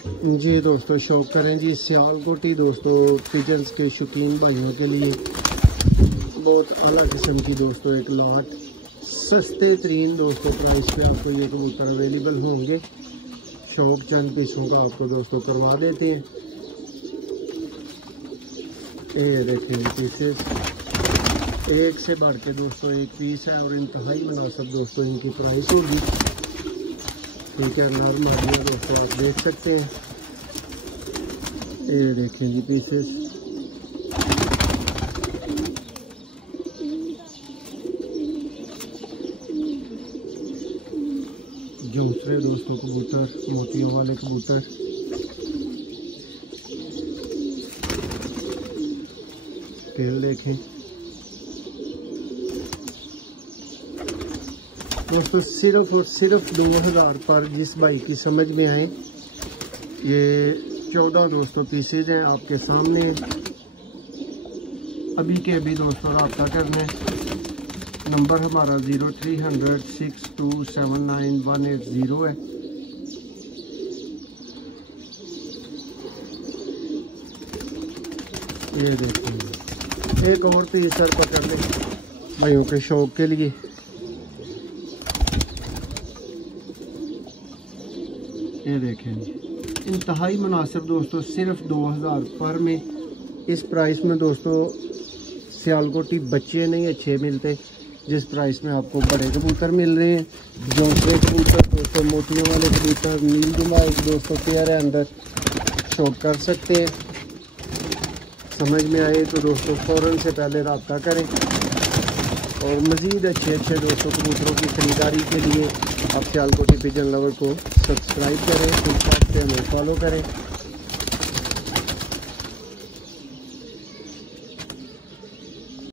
जी दोस्तों, शौक करें जी सियालकोटी दोस्तों पिजन्स के शौकीन भाइयों के लिए बहुत आला किस्म की दोस्तों एक लॉट सस्ते तरीन दोस्तों प्राइस पे आपको ये कबूतर अवेलेबल होंगे। शौक चंद पीसों का आपको दोस्तों करवा देते हैं। ये देखें पीसेस एक से बढ़ के दोस्तों एक पीस है और इंतहाई मुनासिब दोस्तों इनकी प्राइस होगी। ठीक है, नॉर्मल मारिया दोस्तों आप देख सकते हैं। ये देखें जी पीसेस दूसरे दोस्तों कबूतर मोतियों वाले कबूतर स्केल देखें दोस्तों, सिर्फ और सिर्फ 2000 पर जिस भाई की समझ में आए। ये 14 दोस्तों पीसेज हैं आपके सामने। अभी के अभी दोस्तों रब्ता करने नंबर हमारा 0300 6279 180 है। ये देखिए एक और पीस सर पकड़ लें भाइयों के शौक के लिए। ये देखें इंतहाई मुनासिब दोस्तों सिर्फ 2000 पर में। इस प्राइस में दोस्तों सियालकोटी बच्चे नहीं अच्छे मिलते जिस प्राइस में आपको बड़े कबूतर मिल रहे हैं। जोंसरे कबूतर दोस्तों मोतियों वाले कबूतर नील दिमाग दोस्तों पेयर है अंदर शौक कर सकते हैं। समझ में आए तो दोस्तों फ़ौरन से पहले रब्ता करें और मज़ीद अच्छे दोस्तों कबूतरों की ख़रीदारी के लिए आप सियालकोटी पिजन लवर को सब्सक्राइब करें, फुटपाथ पे हमें फॉलो करें।